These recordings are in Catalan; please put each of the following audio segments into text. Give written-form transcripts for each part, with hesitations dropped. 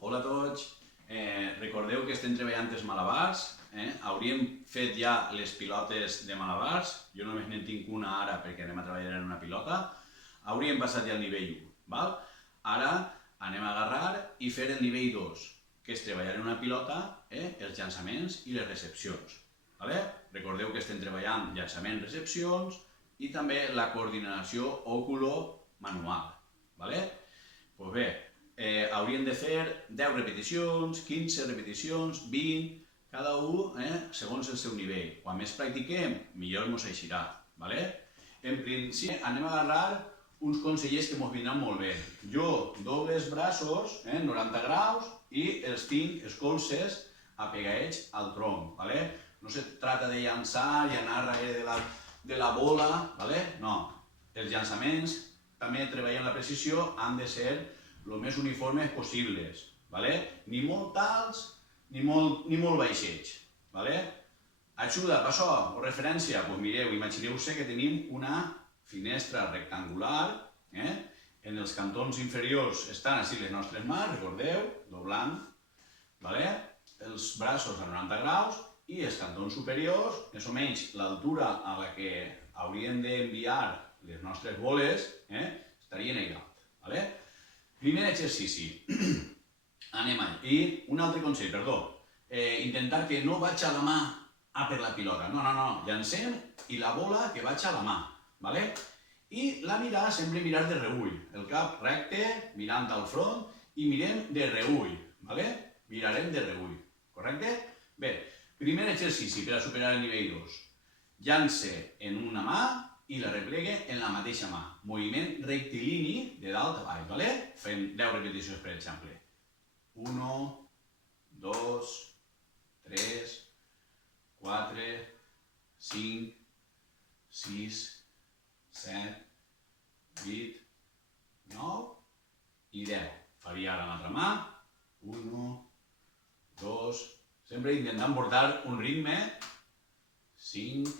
Hola a tots. Recordeu que estem treballant els malabars. Hauríem fet ja les pilotes de malabars. Jo només n'en tinc una ara perquè anem a treballar en una pilota. Hauríem passat ja al nivell 1. Val? Ara anem a agarrar i fer el nivell 2, que és treballar en una pilota, els llançaments i les recepcions. Vale? Recordeu que estem treballant llançaments, recepcions i també la coordinació òculo-manual. Vale? Pues bé, hauríem de fer 10 repeticions, 15 repeticions, 20, cada un segons el seu nivell. Quan més practiquem, millor ens eixirà. Vale? En principi anem a agarrar uns consellers que ens vindran molt bé. Jo doble els braços, 90 graus, i els tinc, els colzes, apegats al tronc. Vale? No se trata de llançar i anar darrere de la bola, vale? No. Els llançaments, també treballant la precisió, han de ser el més uniformes possibles. Vale? Ni molt alts ni molt baixets. Vale? Ajuda, per això, o referència, doncs mireu, imagineu-se que tenim una finestra rectangular, en els cantons inferiors estan així les nostres mans, recordeu, doblant, vale? Els braços a 90 graus i els cantons superiors, més o menys l'altura a la que hauríem d'enviar les nostres boles, estarien allà. Vale? Primer exercici. Anem allà. I un altre consell, perdó. Intentar que no vaig a la mà a per la pilota. No. Llancem i la bola que vaig a la mà. Vale? I la mirada sempre mirar de reüll. El cap recte, mirant al front i mirem de reüll. Vale? Mirarem de reüll. Correcte? Bé, primer exercici per a superar el nivell 2. Llance en una mà i la replegue en la mateixa mà. Moviment rectilini de dalt a baix. Vale? Fem 10 repeticions, per exemple. 1, 2, 3, 4, 5, 6, 7, 8, 9 i 10. Faria ara l'altra mà. 1, 2, sempre intentant portar un ritme. 5,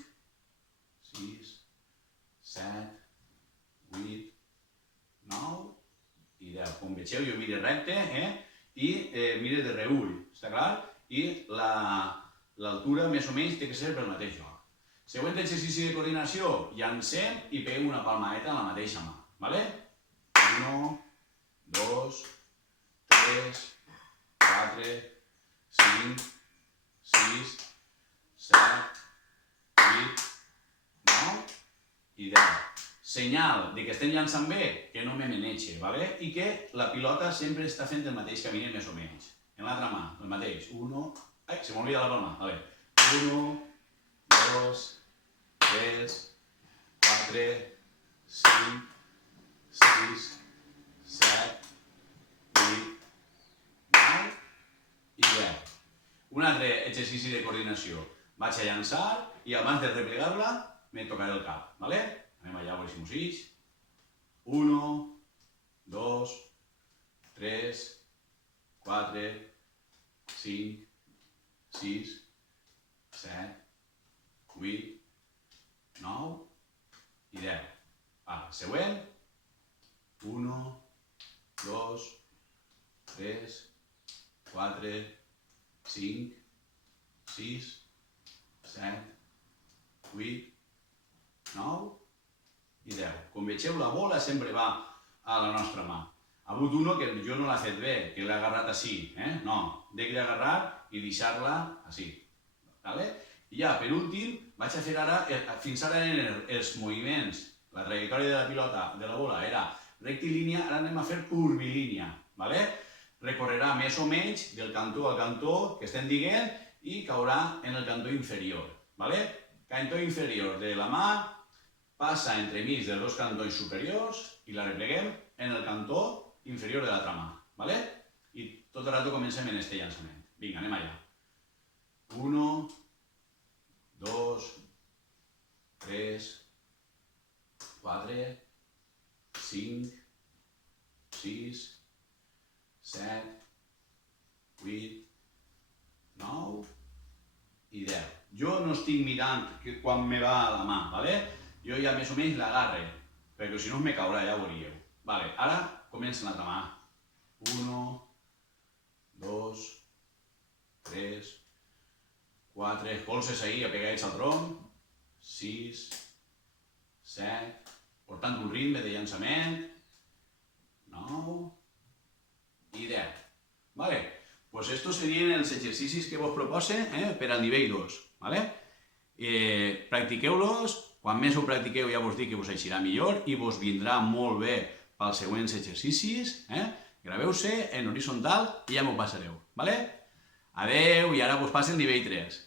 6, 7, 8, 9 i 10. Com vegeu, jo miro recte i miro de reüll, està clar? I l'altura més o menys té que ser pel mateix lloc. Següent exercici de coordinació, llancem i peguem una palmadeta en la mateixa mà. Vale? 1, 2, 3, 4, 5, 6, 7, 8, 9 i 10. Senyal de que estem llançant bé, que no me menege, vale? I que la pilota sempre està fent el mateix camí més o menys. En l'altra mà, el mateix. 1, ai, se m'ha oblidat la palma. Vale. 1, 2, 3, 4, 5, 6, 7, 8, 9 i 10. Un altre exercici de coordinació. Vaig a llançar i abans de replegar-la me tocaré el cap. Vale? Anem allà a veure si m'ho segueix. 1, 2, 3, 4, 5, 6, 7, 8, 9 i 10. Següent. 1, 2, 3, 4, 5, 6, 7, 8, 9 i 10. Com vegeu, la bola sempre va a la nostra mà. Ha hagut uno que jo no l'ha fet bé, que l'ha agarrat així. No, he d'agarrar i deixar-la així. I ja, per últim, vaig a fer ara, fins ara eren els moviments, la trajectòria de la pilota, de la bola, era rectilínia, ara anem a fer curvilínia. Recorrerà més o menys del cantó al cantó que estem dient i caurà en el cantó inferior. Cantó inferior de la mà, passa entremig dels dos cantons superiors i la repleguem en el cantó inferior de l'altra mà. I tot el rato comencem en aquest llançament. Vinga, anem allà. 1, 2, 3, 4, 5, 6, 7, 8, 9 i 10. Jo no estic mirant quan me va a la mà, jo ja més o menys l'agarre, perquè si no me caurà, ja ho veuríeu. Ara comença l'altra mà. 1, 2, 3, 4, colzes ahí apegats al tronc, 6, 7, portant un ritme de llançament, 9 i 10. Vale? Pues estos serien els exercicis que vos propose per al nivell 2. Vale? Practiqueu-los, quan més ho practiqueu ja vos dic que vos eixirà millor i vos vindrà molt bé pels següents exercicis. Graveu-se en horitzontal i ja m'ho passareu. Vale? Adeu, i ara vos passe el nivell 3.